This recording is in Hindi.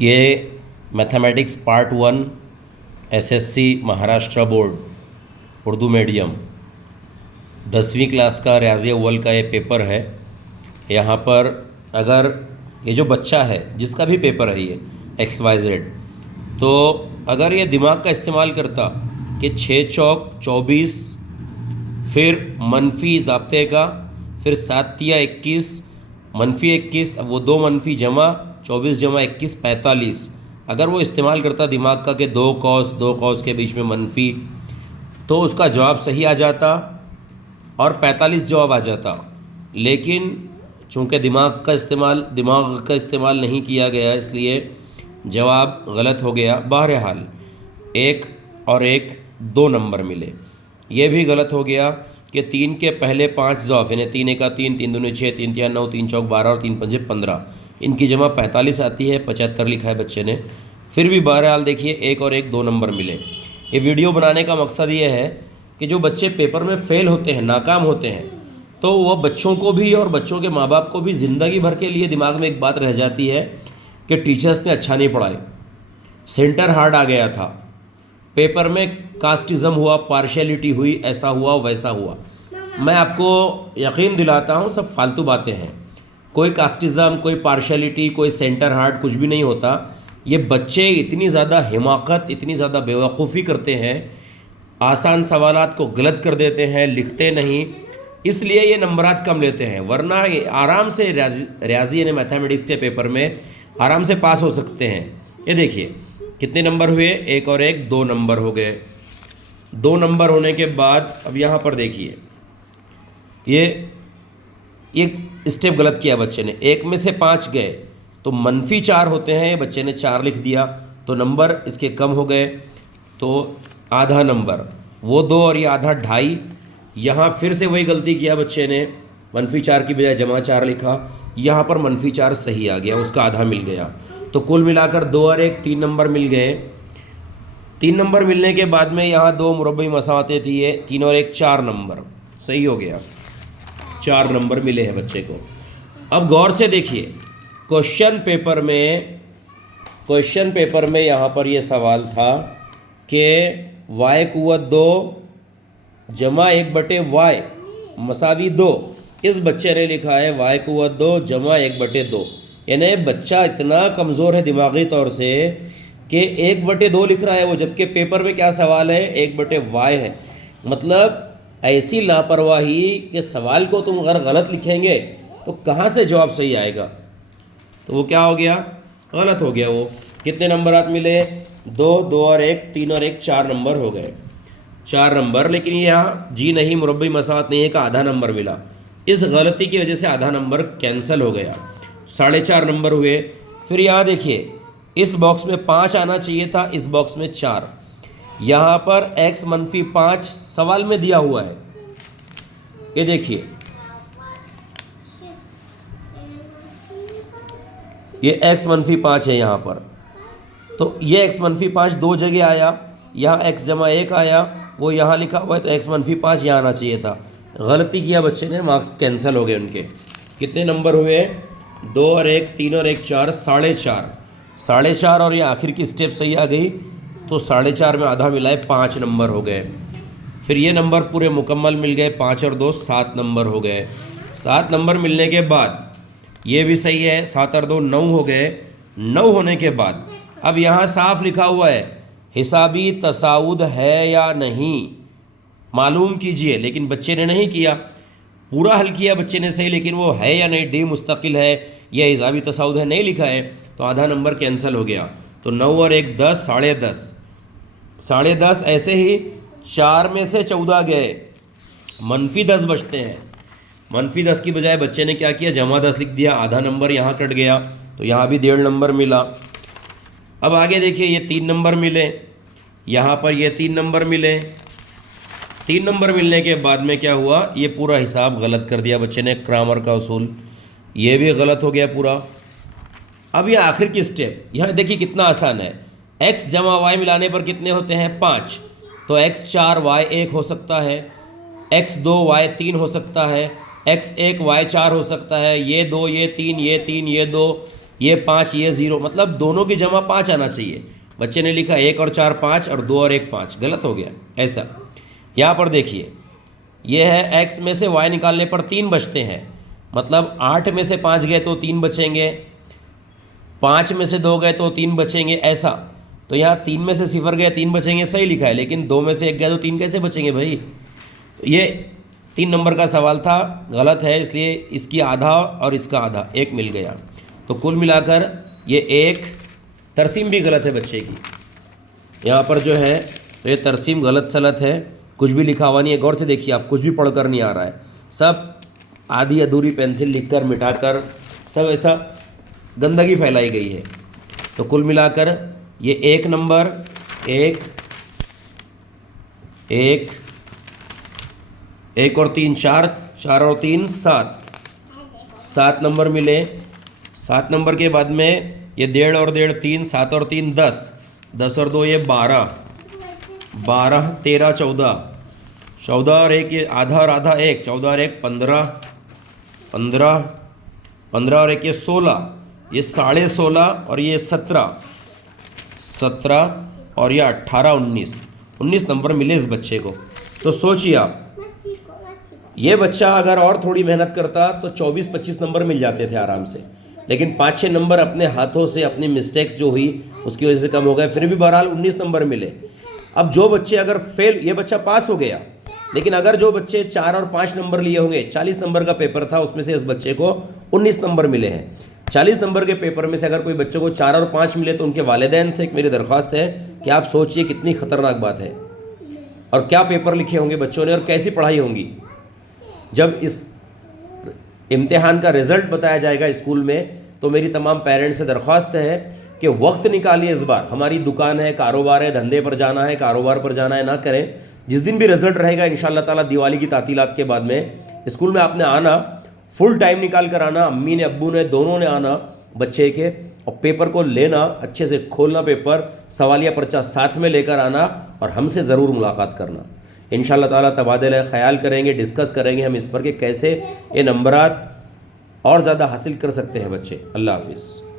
ये mathematics part 1 SSC Maharashtra board Urdu medium 10वीं क्लास का रियाज़ी अव्वल का ये पेपर है। यहाँ पर अगर ये जो बच्चा है जिसका भी पेपर है ये XYZ, तो अगर ये दिमाग का इस्तेमाल करता कि 6 चौक 24, फिर मनफी ज़ाब्ते का, फिर 7 तिया 21, मनफी 21, अब वो 2 मनफी जमा 24 जमा 21 45, अगर वो इस्तेमाल करता दिमाग का कि 2 कॉस के बीच में मनफी, तो उसका जवाब सही आ जाता और 45 जवाब आ जाता। लेकिन चूँकि दिमाग का इस्तेमाल नहीं किया गया, इसलिए जवाब गलत हो गया। बहरहाल 1 और 1 2 नंबर मिले। ये भी गलत हो गया कि 3 के पहले 5 ज़ौफ़ यानी 3 एका 3, 3 दूनी 6, 3 तिया 9, 3 चौक 12 और 3 पंजे 15, इनकी जमा 45 आती है। 75 लिखा है बच्चे ने। फिर भी बहरहाल देखिए 1 और 1 2 नंबर मिले। ये वीडियो बनाने का मकसद ये है कि जो बच्चे पेपर में फ़ेल होते हैं, नाकाम होते हैं, तो वह बच्चों को भी और बच्चों के माँ बाप को भी ज़िंदगी भर के लिए दिमाग में एक बात रह जाती है कि टीचर्स ने अच्छा नहीं पढ़ाए, सेंटर हार्ड आ गया था, पेपर में कास्टिज़म हुआ, पार्शियलिटी हुई, ऐसा हुआ वैसा हुआ। मैं आपको यकीन दिलाता हूँ सब फालतू बातें हैं। कोई कास्टिज़म, कोई पार्शियलिटी, कोई सेंटर हार्ड कुछ भी नहीं होता। ये बच्चे इतनी ज़्यादा हिमाकत, इतनी ज़्यादा बेवकूफ़ी करते हैं, आसान सवालात को गलत कर देते हैं, लिखते नहीं, इसलिए ये नंबरात कम लेते हैं। वरना ये आराम से रियाजी यानी मैथमेटिक्स के पेपर में आराम से पास हो सकते हैं। ये देखिए कितने नंबर हुए, 1 और 1 2 नंबर हो गए। 2 नंबर होने के बाद अब यहाँ पर देखिए ये स्टेप गलत किया बच्चे ने। 1 में से 5 गए तो मनफी 4 होते हैं, बच्चे ने 4 लिख दिया तो नंबर इसके कम हो गए, तो आधा नंबर वो 2 और ये आधा 2.5। यहाँ फिर से वही गलती किया बच्चे ने, मनफी 4 की बजाय जमा 4 लिखा। यहाँ पर मनफी 4 सही आ गया, उसका आधा मिल गया। तो कुल मिलाकर 2 और 1 3 नंबर मिल गए। 3 नंबर मिलने के बाद में यहाँ 2 मुरब्बई मसावतें थी, ये 3 और 1 4 नंबर सही हो गया। 4 नंबर मिले हैं बच्चे को। अब गौर से देखिए क्वेश्चन पेपर में यहाँ पर ये सवाल था कि y कुव्वत 2 जमा 1/y मसावी 2। इस बच्चे ने लिखा है y कुव्वत 2 जमा 1/2। यानी बच्चा इतना कमज़ोर है दिमागी तौर से कि 1/2 लिख रहा है वो, जबकि पेपर में क्या सवाल है 1/y है। मतलब ऐसी लापरवाही कि सवाल को तुम अगर गलत लिखेंगे तो कहाँ से जवाब सही आएगा। तो वो क्या हो गया, गलत हो गया। वो कितने नंबरात मिले, 2 2 और 1 3 और 1 4 नंबर हो गए। 4 नंबर, लेकिन यहाँ जी नहीं, मुरब्बई मसावत नहीं है का आधा नंबर मिला। इस गलती की वजह से आधा नंबर कैंसिल हो गया, 4.5 नंबर हुए। फिर यहाँ देखिए इस बॉक्स में 5 आना चाहिए था, इस बॉक्स में 4। यहाँ पर x मनफी 5 सवाल में दिया हुआ है। ये देखिए ये x मनफी 5 है यहाँ पर, तो ये x मनफी 5 2 जगह आया। यहाँ x जमा 1 आया, वो यहाँ लिखा हुआ है, तो x मनफी 5 यहाँ आना चाहिए था। गलती किया बच्चे ने, मार्क्स कैंसिल हो गए उनके। कितने नंबर हुए, 2 और 1 3 और 1 4 4.5 और ये आखिर की स्टेप सही आ गई, तो 4.5 में आधा मिलाए 5 नंबर हो गए। फिर ये नंबर पूरे मुकम्मल मिल गए, 5 और 2 7 नंबर हो गए। 7 नंबर मिलने के बाद ये भी सही है, 7 और 2 9 हो गए। 9 होने के बाद अब यहाँ साफ लिखा हुआ है हिसाबी तसाउद है या नहीं मालूम कीजिए, लेकिन बच्चे ने नहीं किया। पूरा हल किया बच्चे ने सही, लेकिन वो है या नहीं, डी मुस्तकिल है या हिसाबी तसाउद है नहीं लिखा है, तो आधा नंबर कैंसिल हो गया। तो 9 और 1 10 10.5 ऐसे ही 4 में से 14 गए, मनफी 10 बचते हैं। मनफी 10 की बजाय बच्चे ने क्या किया, जमा 10 लिख दिया, आधा नंबर यहाँ कट गया, तो यहाँ भी 1.5 नंबर मिला। अब आगे देखिए ये 3 नंबर मिले, यहाँ पर ये 3 नंबर मिले। 3 नंबर मिलने के बाद में क्या हुआ, ये पूरा हिसाब गलत कर दिया बच्चे ने, क्रामर का उसूल, ये भी गलत हो गया पूरा। अब ये आखिर की स्टेप, यहाँ देखिए कितना आसान है। x जमा y मिलाने पर कितने होते हैं, 5, तो x 4 y 1 हो सकता है, x 2 y 3 हो सकता है, x 1 y 4 हो सकता है, ये 2 ये 3 ये 3 ये 2, ये 5 ये 0, मतलब दोनों की जमा 5 आना चाहिए। बच्चे ने लिखा 1 और 4 5 और 2 और 1 5, गलत हो गया ऐसा। यहाँ पर देखिए ये है x में से y निकालने पर 3 बचते हैं, मतलब 8 में से 5 गए तो 3 बचेंगे, 5 में से 2 गए तो 3 बचेंगे ऐसा। तो यहाँ 3 में से 0 गए 3 बचेंगे, सही लिखा है, लेकिन 2 में से 1 गया तो 3 कैसे बचेंगे भाई। तो ये 3 नंबर का सवाल था, गलत है, इसलिए इसकी आधा और इसका आधा 1 मिल गया। तो कुल मिलाकर ये 1, तरसीम भी गलत है बच्चे की, यहाँ पर जो है तो ये तरसीम गलत सलत है, कुछ भी लिखा हुआ नहीं है। गौर से देखिए आप, कुछ भी पढ़कर नहीं आ रहा है, सब आधी अधूरी पेंसिल लिखकर मिटाकर सब ऐसा गंदगी फैलाई गई है। तो कुल मिलाकर ये 1 नंबर 1 1 1 और 3 4, 4 और 3 7, 7 नंबर मिले। 7 नंबर के बाद में ये 1.5 और 1.5 3, 7 और 3 10, 10 और 2 ये 12, 12 13 14, 14 और 1 ये आधा और आधा 1, 14 और 1 15, 15, 15 और 1 ये 16, ये 16.5 और ये 17, 17 और ये 18 19, 19 नंबर मिले इस बच्चे को। तो सोचिए आप, ये बच्चा अगर और थोड़ी मेहनत करता तो 24-25 नंबर मिल जाते थे आराम से, लेकिन 5-6 नंबर अपने हाथों से अपनी मिस्टेक्स जो हुई उसकी वजह से कम हो गए, फिर भी बहरहाल 19 नंबर मिले। अब जो बच्चे अगर फेल, ये बच्चा पास हो गया, लेकिन अगर जो बच्चे 4 और 5 नंबर लिए होंगे, 40 नंबर का पेपर था, उसमें से इस बच्चे को 19 नंबर मिले हैं। 40 नंबर के पेपर में से अगर कोई बच्चों को 4 और 5 मिले तो उनके वालिदैन से एक मेरी दरख्वास्त है कि आप सोचिए कितनी ख़तरनाक बात है, और क्या पेपर लिखे होंगे बच्चों ने और कैसी पढ़ाई होंगी। जब इस इम्तिहान का रिज़ल्ट बताया जाएगा स्कूल में, तो मेरी तमाम पेरेंट्स से दरख्वास्त है कि वक्त निकालिए इस बार। हमारी दुकान है, कारोबार है, धंधे पर जाना है, कारोबार पर जाना है, ना करें। जिस दिन भी रिज़ल्ट रहेगा इंशाअल्लाह ताला दिवाली की तातीलात के बाद में स्कूल में आपने आना, फुल टाइम निकाल कर आना, अम्मी ने अब्बू ने दोनों ने आना बच्चे के, और पेपर को लेना, अच्छे से खोलना पेपर, सवालिया पर्चा साथ में लेकर आना और हमसे ज़रूर मुलाकात करना। इंशाअल्लाह ताला तबादला ख़याल करेंगे, डिस्कस करेंगे हम इस पर कि कैसे ये नंबरात और ज़्यादा हासिल कर सकते हैं बच्चे। अल्लाह हाफिज़।